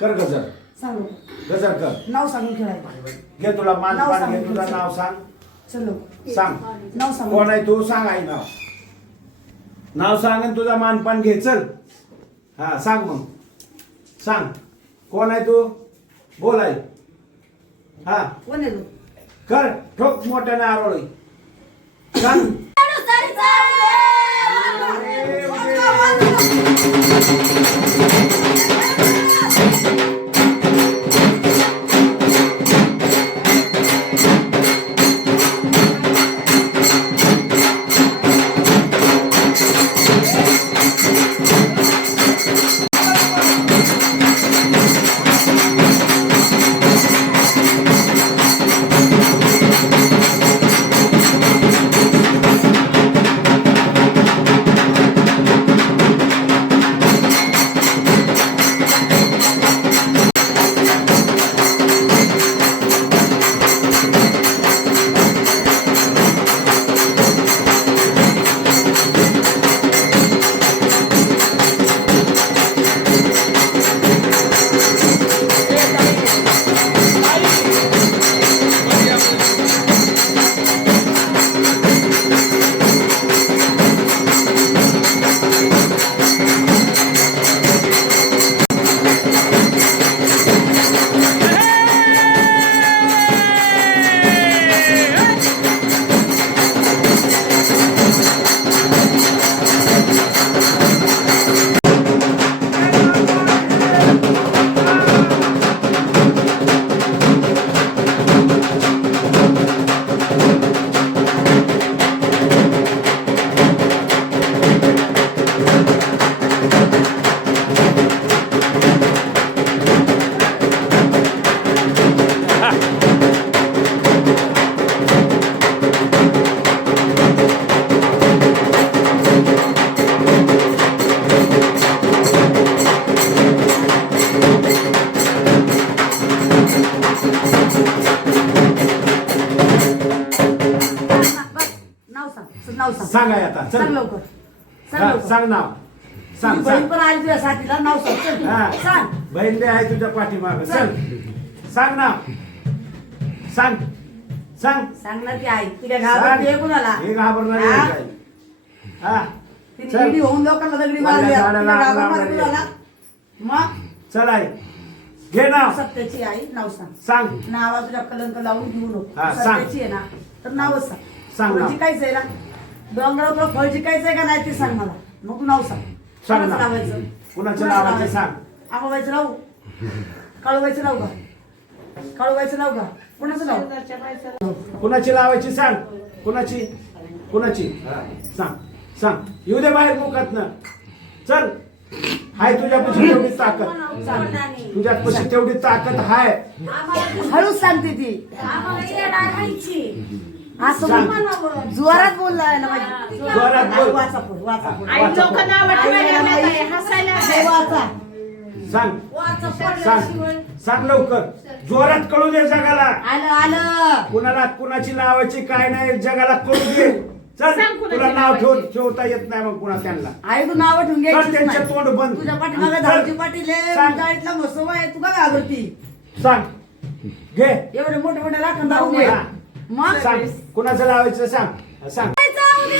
कर गजर. सांगू गजर कर. नाव सांगून खेळायचं. घे तुला मान नाव पान सांग. घे. तुझं नाव सांग. चलो सांग. नाव सांग. कोण आहे तू? सांग आई नाव. नाव सांग आणि तुझा मान पान घे. चल. हा सांग मग. सांग. कोण आहे तू? बोल आई. हा कोण आहे तू? कर. ठोक मोठ्याने आरोळी. सांग. नाव सांग. सांग आई आता. सांग चल. लवकर. सांग हा, लवकर. सांग नाव. सांग तुझी बहीण सांग. पण आली तुझ्या साथीला. नाव सांग. चल. हा. सांग. बहीण बी आहे तुझ्या पाठीमाग. चल. सांग नाव. सांग. सांग. सांगणार की आई तुझ्या घाबरते कुणाला? हे घाबरणार हा? आहे काय? हा तिने चल. इडी होऊन लोकांना दगडी मारली. वाल्या तिला झाडाला घाबरणार लागली. कुणाला? मग चल आई. घे नाव. सत्याची आई नाव सांग. सांग. नावा तुझ्या कलंक लावून घेऊ नको. हा, सांग. सत्याची आहे ना तर नावच सांग. सांग फळ नाव. जिकायचं आहे ना डोंगरावर तुला फळ जिकायचं आहे का नाही ते सांग मला. मग तू नाव सांग. सांग कोणाचं नाव. लावायचं? कुणाचं कोणाचं लावायचं सांग. आंबाबाईचं लावू? काळूबाईचं लावू का? काळूबाईचं लावू का? कोणाचं लावू? कुणाची लावायची सांग. कुणाची? कुणाची? सांग. सांग. येऊ दे बाहेर मुखातनं. चल. हाय तुझ्यापाशी तेवढी ताकद. तुझ्यापाशी तेवढी ताकद हाय. हळूच सांगते ती. असं सांग. बोल. जोरात बोलला ना माझी. जोरात बोल. वाचा पुढे, वाचा पुढे. आई लोकांना हसायला हे वाचा. सांग. सांग. सांग लवकर. जोरात कळू दे जगाला. आलं आलं. कुणाला कुणाची लावायची काय नाही जगाला कळू दे. चल. सांग कुणाची तुला नाव लावायची. ठेवता येत नाही मग कुणा त्यांना. आई तू नाव ठेवून चल, घ्यायची त्यांचे तोंड बंद. तुझ्या पाठीमागे चल. धावजी पाटील आहे. सांग. तुझ्या इथला मसोबा आहे. तू का घाबरती? सांग. घे. एवढे मोठे मोठे राखण दारू घे. हा. मग सांग. कुणाचं लावायचं सांग. सांग. जाऊ दे.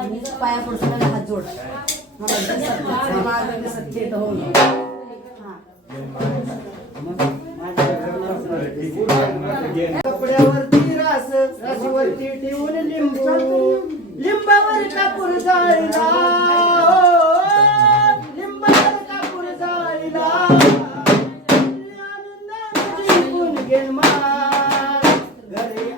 आणि पाया पडसून हात जोड मला सत्य हो कपड्यावरती राशीवरती ठेवून लिंबावर कापूर जाळीला लिंबावर कापूर जाळीला आनंदाने जिंकून घे मान घरी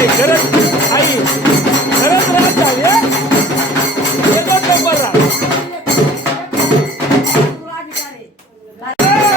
आई खरंच आई खरंच राहत झाली हं? एकच नंबर राहा तुला अधिकार आहे.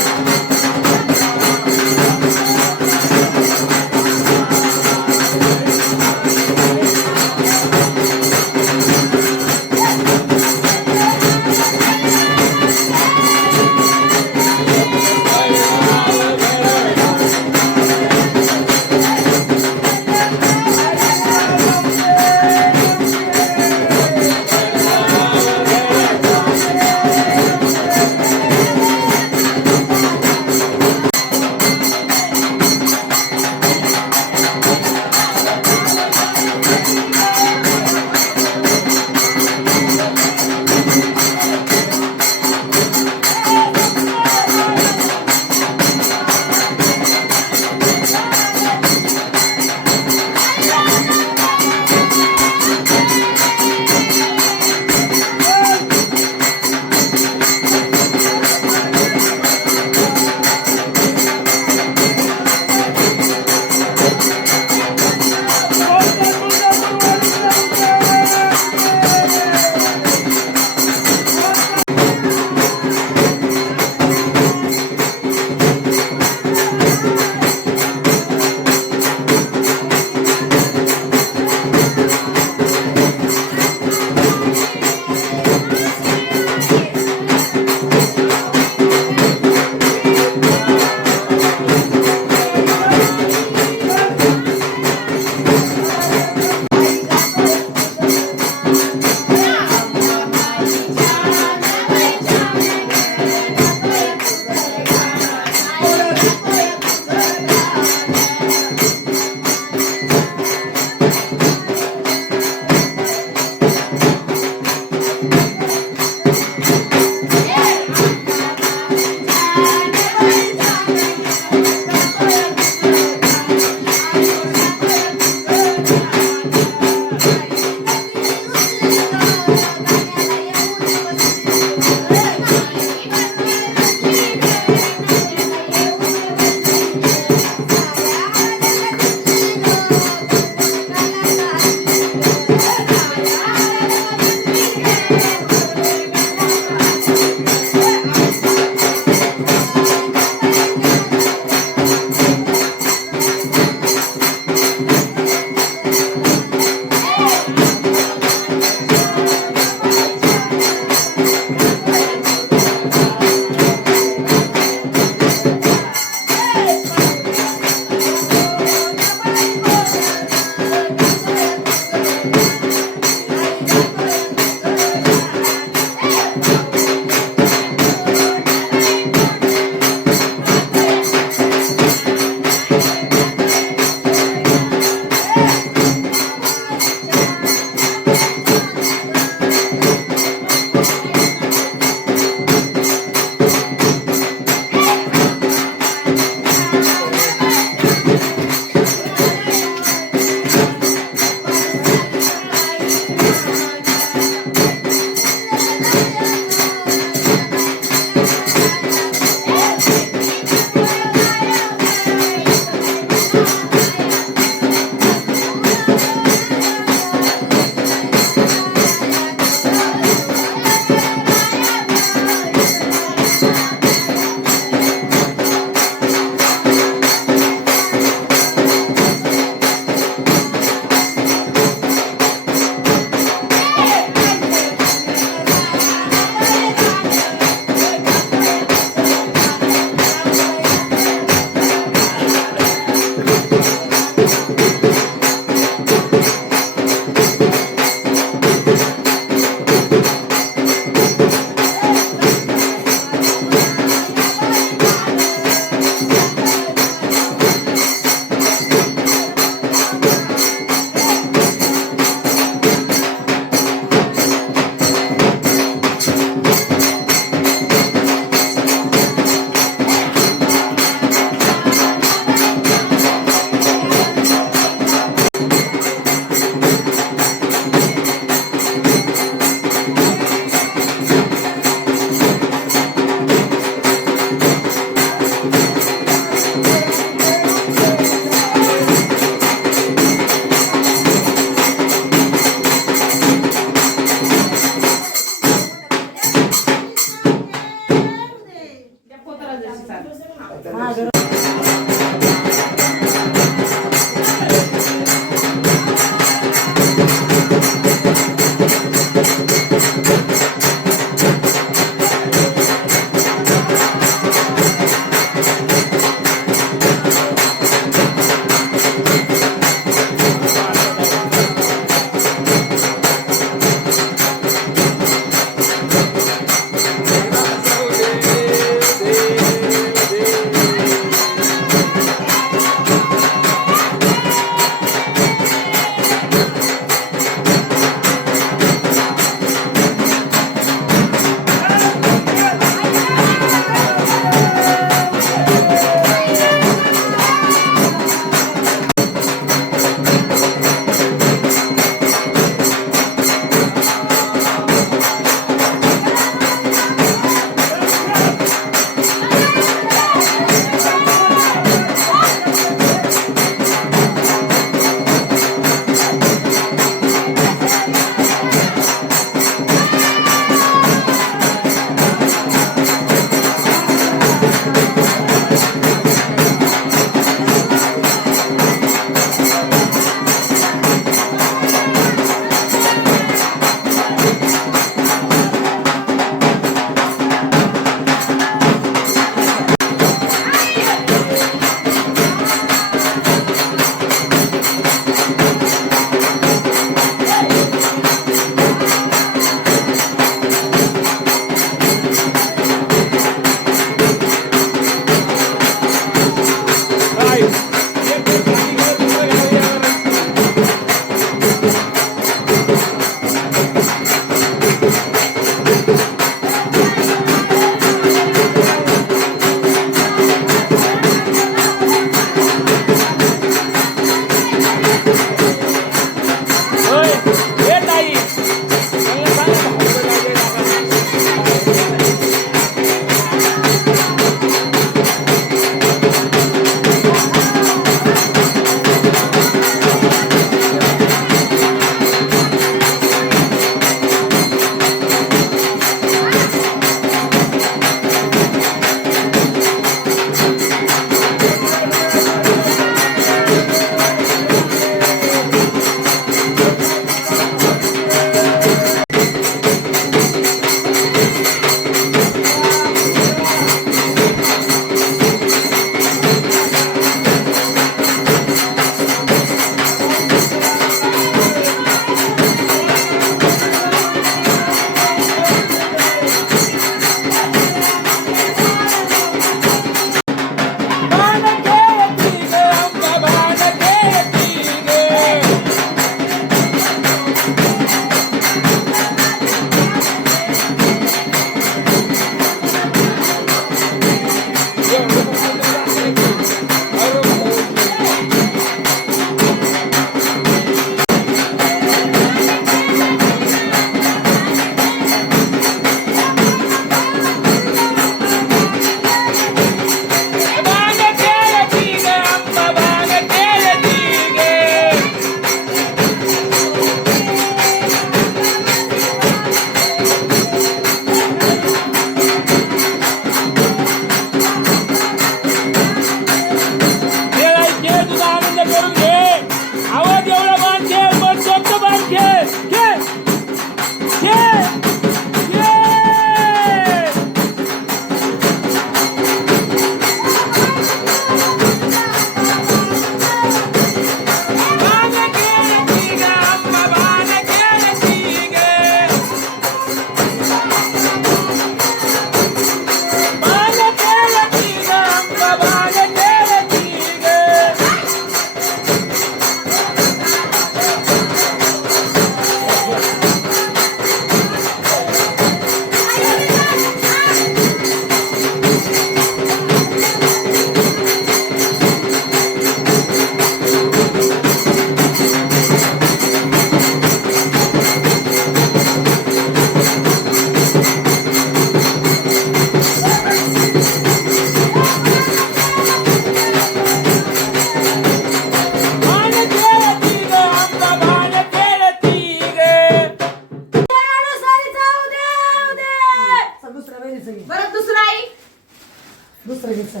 दुसरं घे सर.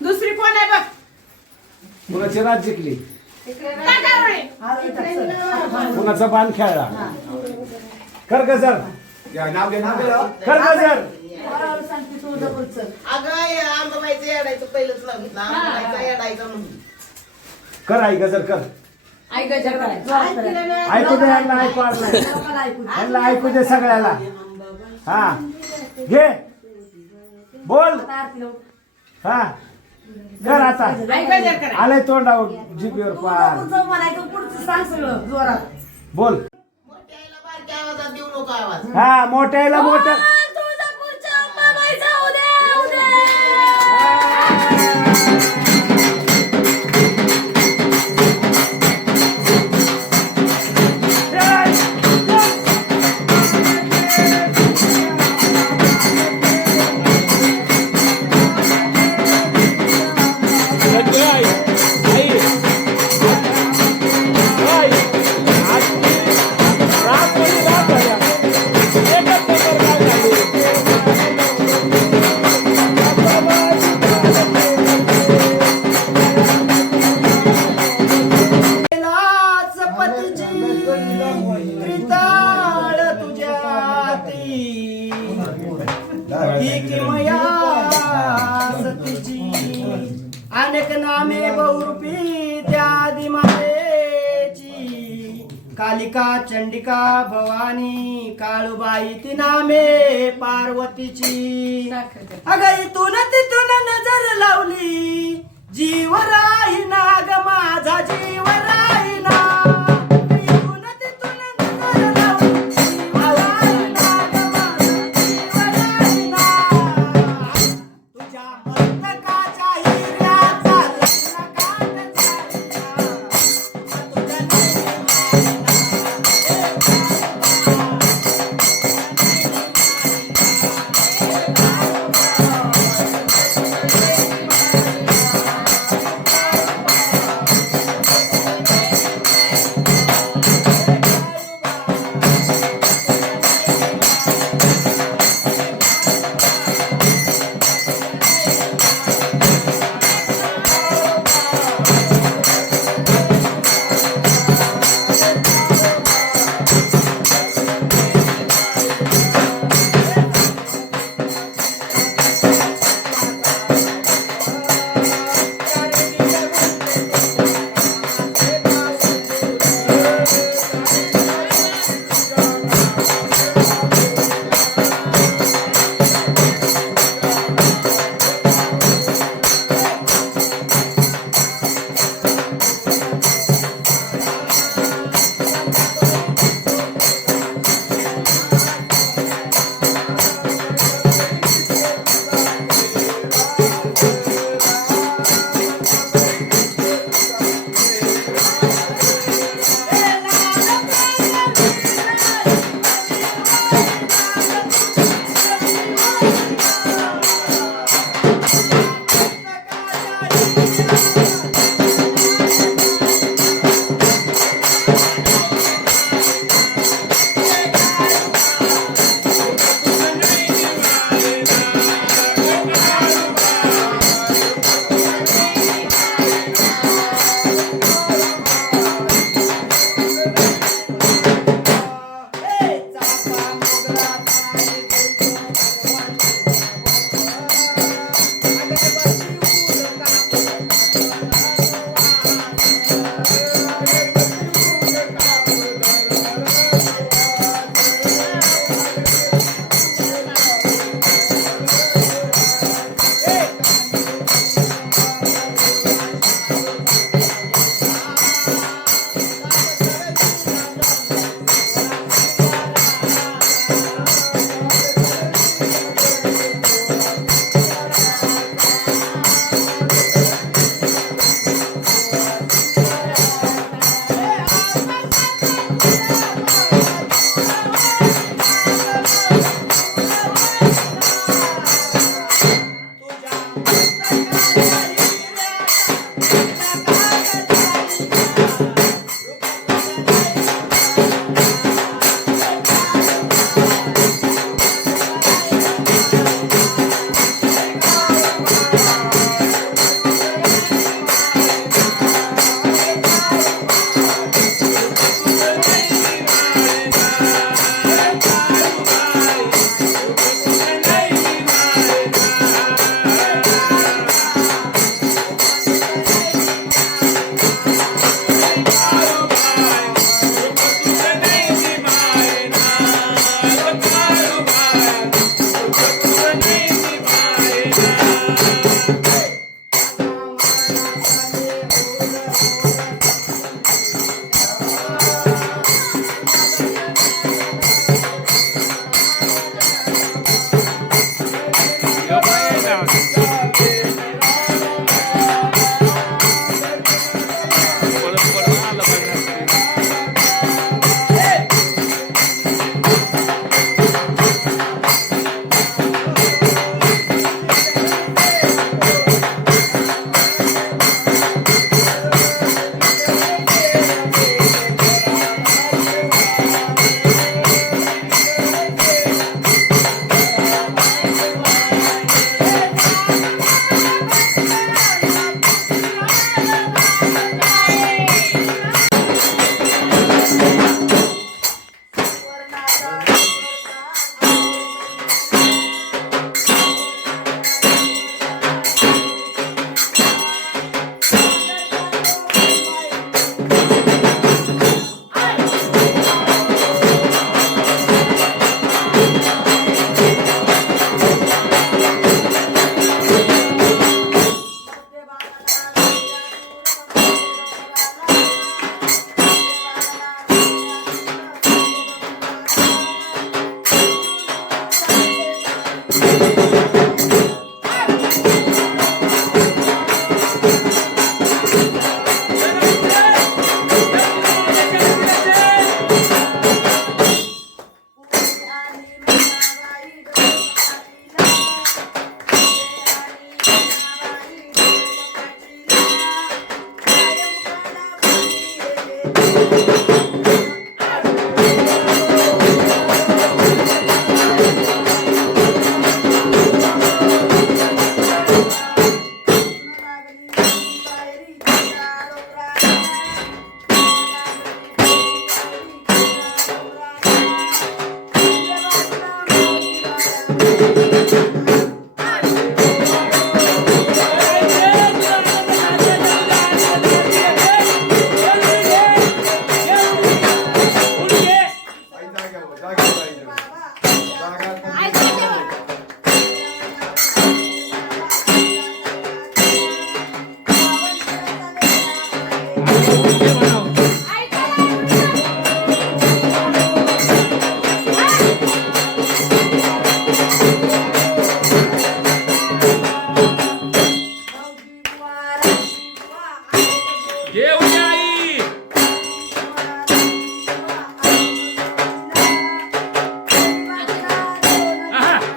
दुसरी कोण आहे बघ कुणाची रात जिंकली टाका रोळे. हा, इथं सर. कुणाचा बाण खेळला कर गजर नाव घे नाव घे कर गजर बरोबर सांगते तुळजापूरचं. अगं हे आंबाबाईचं येडायचं पहिलंच लागितलं आंबाबाईचा येडायचा म्हणून कर आई गजर कर आई गजर करायचं. जोरात करा. ऐकू दे यांना ऐकू आलं नाही लोकांना ऐकू दे. यांना ऐकू दे सगळ्याला हा घे बोल आता आरती लावू. हा कर आता आई गजर करायचं. आलंय तोंडावर जिबीवर पार तुळजापूरचं म्हणायचं पुढचं सांग सगळं जोरात. बोल मोठ्याला बारक्या आवाजात देऊ नको आवाज हा मोठ्याला मोठं तुळजापूरच्या अंबाबाईचा उद्या उद्या. लाच पतीची त्रिताळ तुझ्या हाती ही किमया सतीची अनेक नामे बहुरूपी त्या दिमातेची कालिका चंडिका भवानी काळूबाई ती नामे पार्वतीची अगं इथून तिथून नजर लावली जीव राहीना ग माझा जीव राहीना इथून तिथून नजर लावली जीव राहीना ग माझा जीव राहीना तुझ्या मस्तकाच्या हिऱ्याचा लखलखाट झाला तुझ्या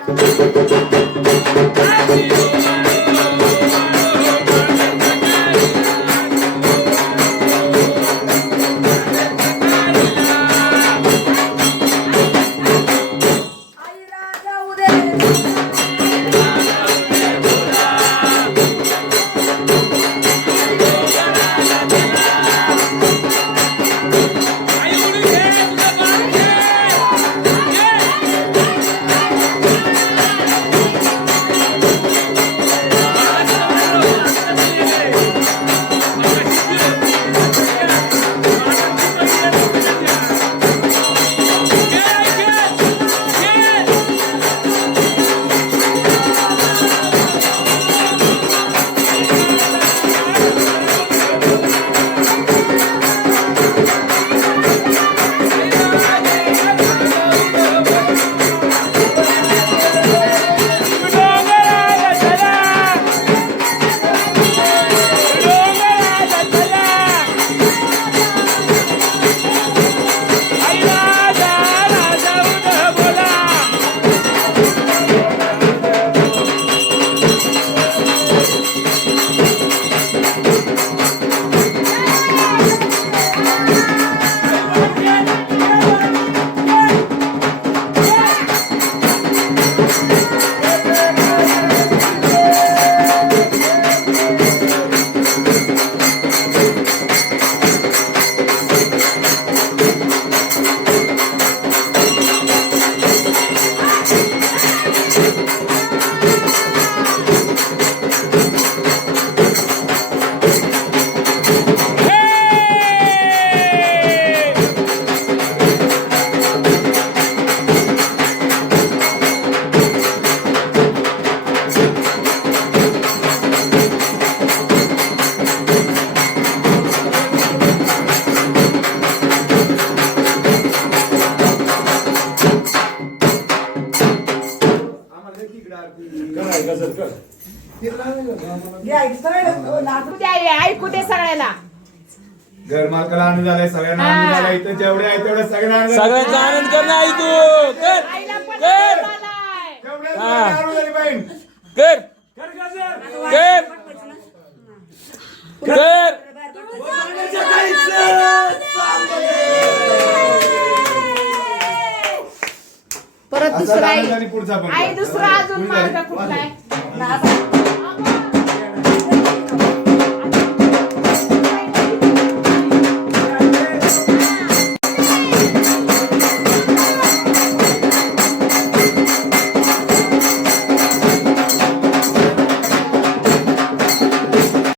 आई राजा उदे ऐकू दे सगळ्याला. घर मालकाला आनंद झालाय, सगळ्यांना आनंद झाला. इथं जेवढे आहे तेवढे सगळ्यांना आनंद झाला. सगळ्यांचा आनंद कर ना आई तू कर आईला पण कर आनंद झालाय. तेवढ्याच सगळ्यांना आनंद झाली बहीण. कर कर गजर. कर कर परत असा दुसरा आनंद आई आणि पुढचा पण आई दुसरा अजून पुढचा. मार्ग कुठला आहे? ना